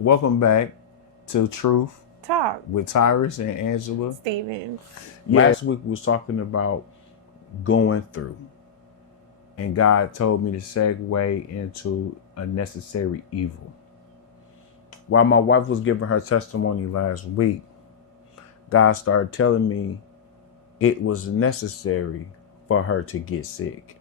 Welcome back to Truth Talk. with Tyrus and Angela. Stevens. Last week we was talking about going through. And God told me to segue into a necessary evil. While my wife was giving her testimony last week, God started telling me it was necessary for her to get sick.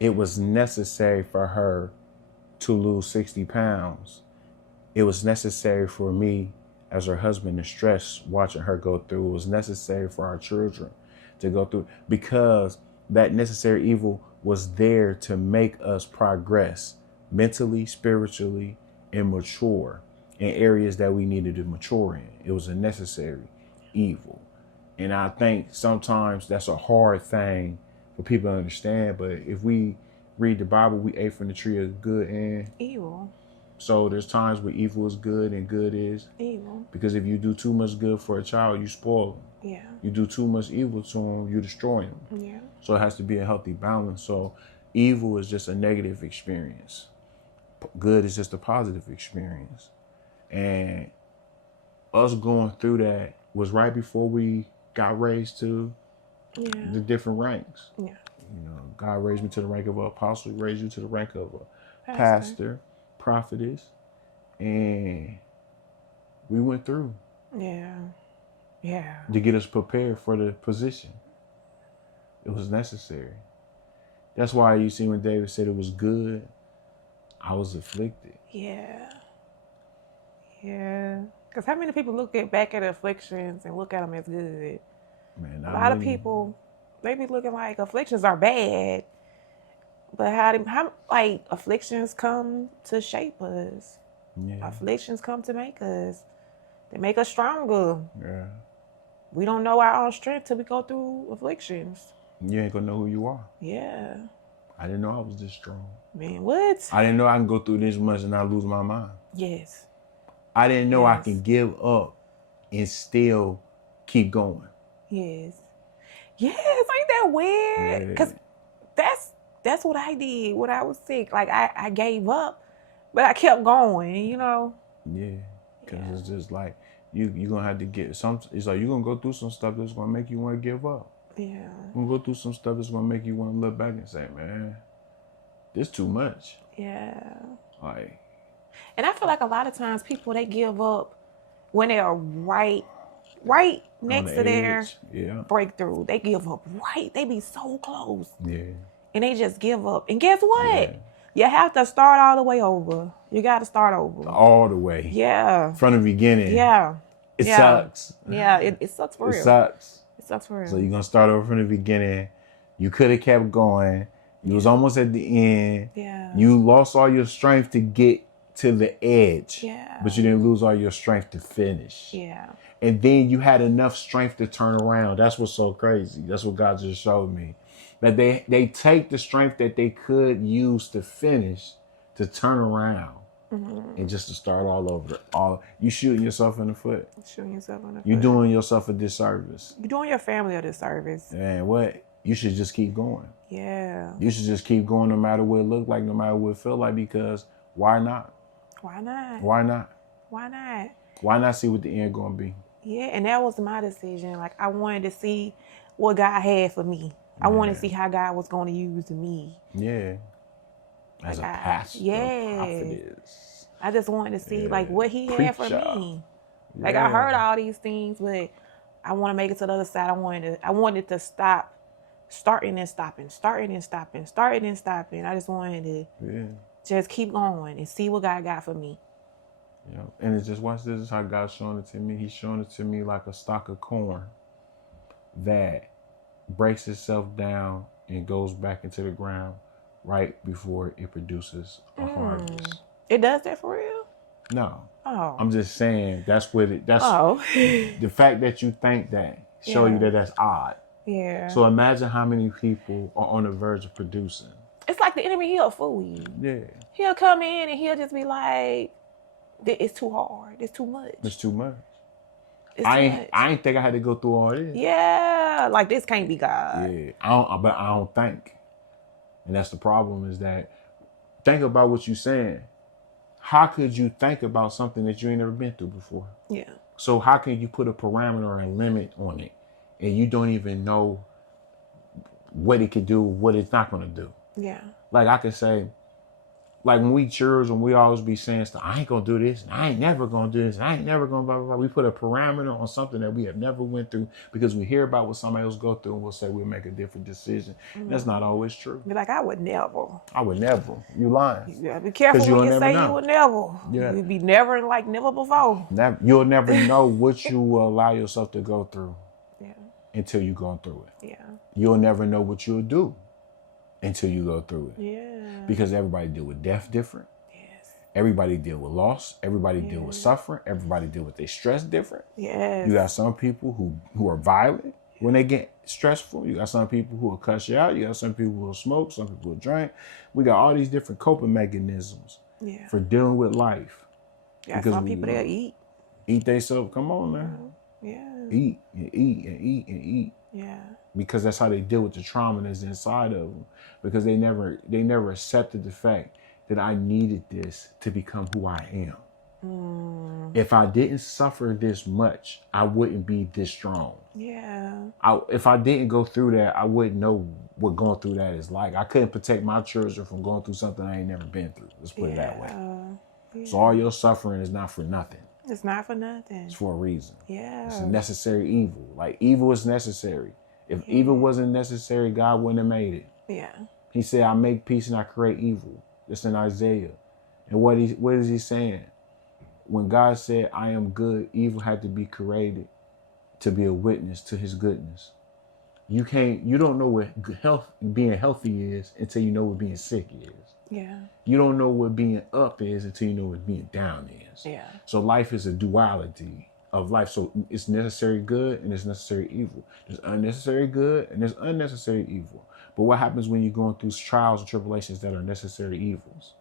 It was necessary for her to lose 60 pounds. It was necessary for me as her husband to stress watching her go through. It was necessary for our children to go through, because that necessary evil was there to make us progress mentally, spiritually, and mature in areas that we needed to mature in. It was a necessary evil. And I think sometimes that's a hard thing for people to understand. But if we read the Bible, we ate from the tree of good and evil. So there's times where evil is good and good is evil. Because if you do too much good for a child, you spoil them. Yeah. You do too much evil to them, you destroy them. Yeah. So it has to be a healthy balance. So evil is just a negative experience. Good is just a positive experience. And us going through that was right before we got raised to the different ranks. Yeah. You know, God raised me to the rank of an apostle. He raised you to the rank of a pastor, prophetess, and we went through. Yeah. Yeah. To get us prepared for the position. It was necessary. That's why you see when David said it was good, I was afflicted. Yeah. Yeah. Because how many people look back at afflictions and look at them as good? Man, a lot of people, they be looking like afflictions are bad. But how afflictions come to shape us. Yeah. Afflictions come to make us. They make us stronger. Yeah. We don't know our own strength till we go through afflictions. You ain't gonna know who you are. Yeah. I didn't know I was this strong. Man, what? I didn't know I can go through this much and not lose my mind. Yes. I didn't know I can give up and still keep going. Yes. Yes, ain't that weird? Because that's what I did when I was sick. Like, I gave up, but I kept going, you know? Yeah, because it's just like, you're going to have to get some, it's like you're going to go through some stuff that's going to make you want to give up. Yeah. You're going to go through some stuff that's going to make you want to look back and say, man, this too much. Yeah. Like. And I feel like a lot of times people, they give up when they are right next to their breakthrough. They give up they be so close. Yeah. And they just give up. And guess what? Yeah. You have to start all the way over. You got to start over. All the way. Yeah. From the beginning. Yeah. It sucks. Yeah, it sucks for real. It sucks. It sucks for real. So you're going to start over from the beginning. You could have kept going. You was almost at the end. Yeah. You lost all your strength to get to the edge. Yeah. But you didn't lose all your strength to finish. Yeah. And then you had enough strength to turn around. That's what's so crazy. That's what God just showed me. That they take the strength that they could use to finish to turn around and just to start all over. You shooting yourself in the foot. You're doing yourself a disservice. You're doing your family a disservice. And what? You should just keep going. Yeah. You should just keep going no matter what it look like, no matter what it feel like, because why not? Why not? Why not? Why not? Why not see what the end gonna be? Yeah, and that was my decision. Like, I wanted to see what God had for me. I wanted to see how God was going to use me. Yeah. As a pastor. Yes. I just wanted to see like what he had for me. Like, I heard all these things, but I want to make it to the other side. I wanted to stop starting and stopping. I just wanted to just keep going and see what God got for me. Yeah. And it's just, watch this is how God's showing it to me. He's showing it to me like a stalk of corn that breaks itself down and goes back into the ground right before it produces a harvest. It does that for real? No. Oh. I'm just saying that's the fact that you think that show you that that's odd. Yeah. So imagine how many people are on the verge of producing. It's like the enemy, he'll fool you. Yeah. He'll come in and he'll just be like, it's too hard. It's too much. It's too much. I ain't think I had to go through all this. Yeah, like this can't be God. Yeah, I don't think. And that's the problem, is that, think about what you're saying. how could you think about something that you ain't never been through before? Yeah. So how can you put a parameter or a limit on it and you don't even know what it can do, what it's not going to do? Yeah. Like I can say, like when we children, we always be saying stuff, I ain't going to do this, and I ain't never going to do this, and I ain't never going to blah, blah, blah. We put a parameter on something that we have never went through because we hear about what somebody else go through and we'll say we'll make a different decision. Mm-hmm. That's not always true. Be like, I would never. I would never. You lying. You gotta be careful when you say you would never. Yeah. You'd be never like never before. You'll never know what you will allow yourself to go through until you're going through it. Yeah. You'll never know what you'll do until you go through it. Yeah. Because everybody deal with death different. Yes. Everybody deal with loss. Everybody deal with suffering. Everybody deal with their stress different. Yes. You got some people who are violent when they get stressful. You got some people who will cuss you out. You got some people who will smoke. Some people will drink. We got all these different coping mechanisms for dealing with life. Yeah, some people they'll eat. Eat themselves. Come on now. Yeah. Eat and eat and eat and eat. Yeah. Because that's how they deal with the trauma that's inside of them. Because they never accepted the fact that I needed this to become who I am. If I didn't suffer this much, I wouldn't be this strong. Yeah. If I didn't go through that, I wouldn't know what going through that is like. I couldn't protect my children from going through something I ain't never been through. Let's put it that way. Yeah. So all your suffering is not for nothing. It's not for nothing. It's for a reason. Yeah. It's a necessary evil. Like evil is necessary. If evil wasn't necessary, God wouldn't have made it. Yeah. He said, I make peace and I create evil. That's in Isaiah. And what is he saying? When God said, I am good, evil had to be created to be a witness to his goodness. You don't know what being healthy is until you know what being sick is. Yeah. You don't know what being up is until you know what being down is. Yeah. So life is a duality of life. So it's necessary good and it's necessary evil. There's unnecessary good and there's unnecessary evil. But what happens when you're going through trials and tribulations that are necessary evils?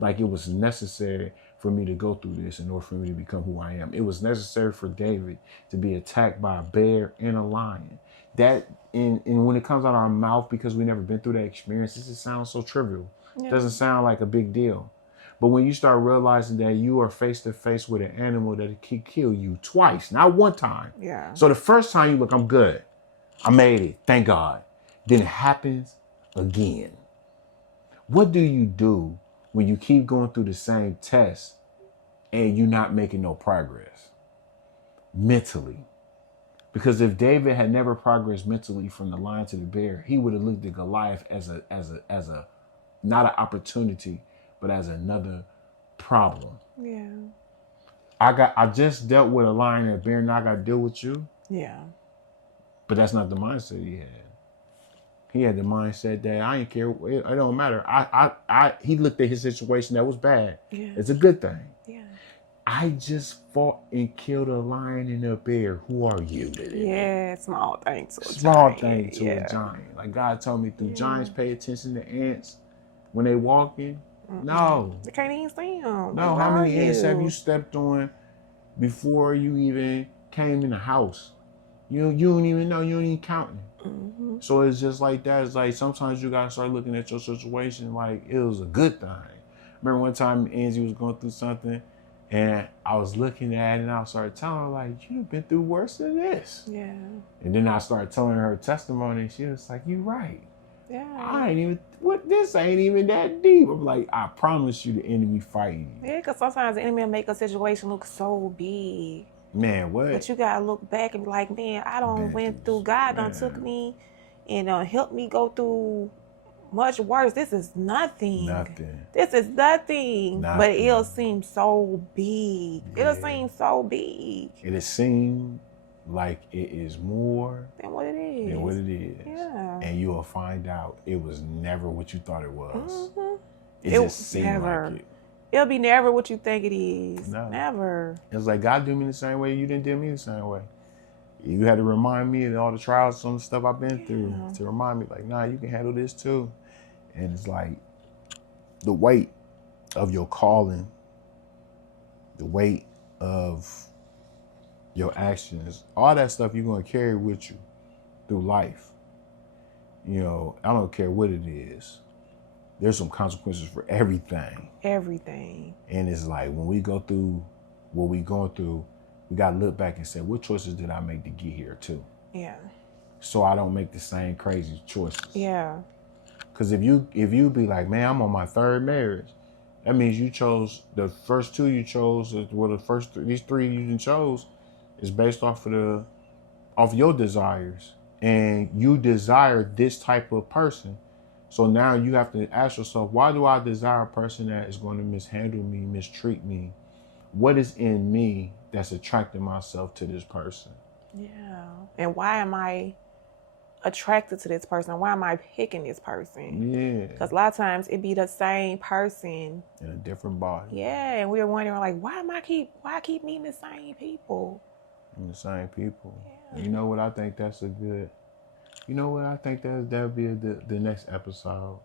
Like it was necessary for me to go through this in order for me to become who I am. It was necessary for David to be attacked by a bear and a lion. That and when it comes out of our mouth, because we never been through that experience, this just sounds so trivial. Yeah. It doesn't sound like a big deal. But when you start realizing that you are face to face with an animal that can kill you twice, not one time. Yeah. So the first time you look, I'm good. I made it. Thank God. Then it happens again. What do you do when you keep going through the same test and you're not making no progress mentally? Because if David had never progressed mentally from the lion to the bear, he would have looked at Goliath as a not an opportunity, but as another problem. Yeah. I just dealt with a lion and a bear, now I got to deal with you. Yeah. But that's not the mindset he had. He had the mindset that I ain't care. It don't matter. He looked at his situation that was bad. Yeah. It's a good thing. Yeah. I just fought and killed a lion and a bear. Who are you today? Yeah, small thing to a giant. Small thing to a giant. Like God told me through giants, pay attention to ants when they walking. No. They can't even see them. No, how many ants have you stepped on before you even came in the house? You don't even know. You don't even counting. Mm-hmm. So it's just like that. It's like sometimes you gotta start looking at your situation like it was a good thing. Remember one time Angie was going through something and I was looking at it and I started telling her like, you've been through worse than this. Yeah. And then I started telling her testimony and she was like, you right. Yeah. This ain't even that deep. I'm like, I promise you the enemy fighting you. Yeah, because sometimes the enemy will make a situation look so big. Man, what? But you gotta look back and be like, man, I done went through. God done took me and helped me go through much worse. This is nothing. This is nothing. But it'll seem so big. Yeah. It'll seem so big. It'll seem like it is more than what it is. Yeah. And you'll find out it was never what you thought it was. Mm-hmm. It just seemed like it. It'll be never what you think it is. No. Never. It's like God do me the same way you didn't do me the same way. You had to remind me of all the trials, some of the stuff I've been through to remind me like, nah, you can handle this too. And it's like the weight of your calling, the weight of your actions, all that stuff you're going to carry with you through life. You know, I don't care what it is. there's some consequences for everything. Everything. And it's like when we go through what we going through, we got to look back and say, what choices did I make to get here too? Yeah. So I don't make the same crazy choices. Yeah. Because if you be like, man, I'm on my third marriage, that means you chose the first two you chose, well, the first these three you didn't chose is based off of your desires. And you desire this type of person. So now you have to ask yourself, why do I desire a person that is going to mishandle me, mistreat me? What is in me that's attracting myself to this person? Yeah. And why am I attracted to this person? Why am I picking this person? Yeah. Because a lot of times it be the same person in a different body. Yeah, and we were wondering like, why I keep meeting the same people? And the same people. Yeah. And you know what? I think that's a good. You know what? I think that'll be the next episode.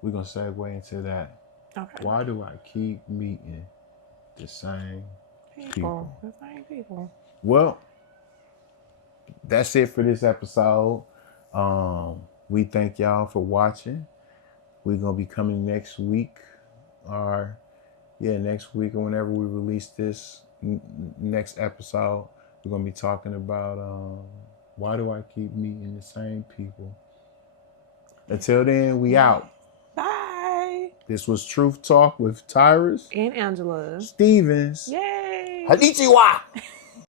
We're gonna segue into that. Okay. Why do I keep meeting the same people? The same people. Well, that's it for this episode. We thank y'all for watching. We're gonna be coming next week, next week or whenever we release this next episode. We're gonna be talking about why do I keep meeting the same people. Until then, we out. Bye. This was Truth Talk with Tyrus and Angela Stevens. Yay. Konnichiwa.